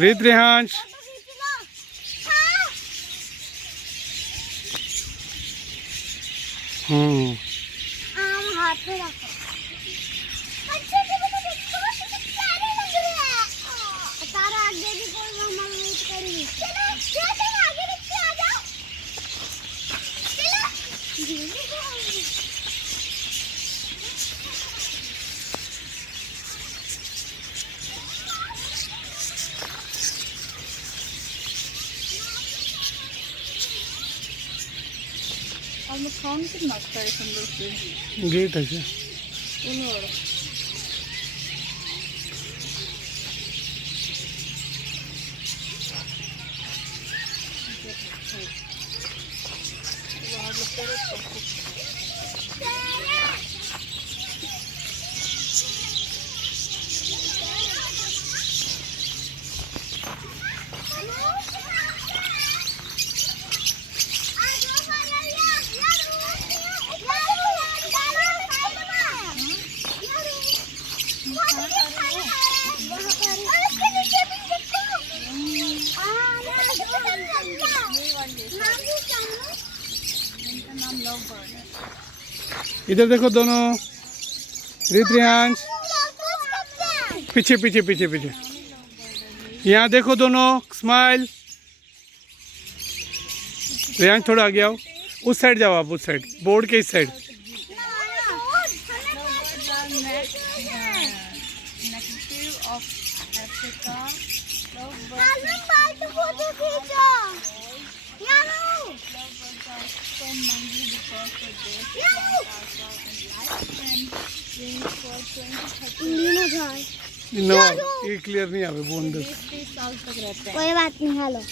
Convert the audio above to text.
रीत रेहांश हाथ में रखो। अच्छे से देखो कितने प्यारे लग रहे हैं। तारा आगे भी कोई मम्मा वेट करेगी। चलो चलो आगे बच्चे आ जाओ। चलो हम खान के नाश्ता है सुंदर से गेट है क्या उन्होंने इधर देखो दोनों रीत रेहांश पीछे पीछे पीछे पीछे यहाँ देखो दोनों स्माइल रेहांश थोड़ा आगे आओ उस साइड जाओ आप उस साइड बोर्ड के इस साइड नो ये क्लियर नहीं आवे बोन कोई बात नहीं हेलो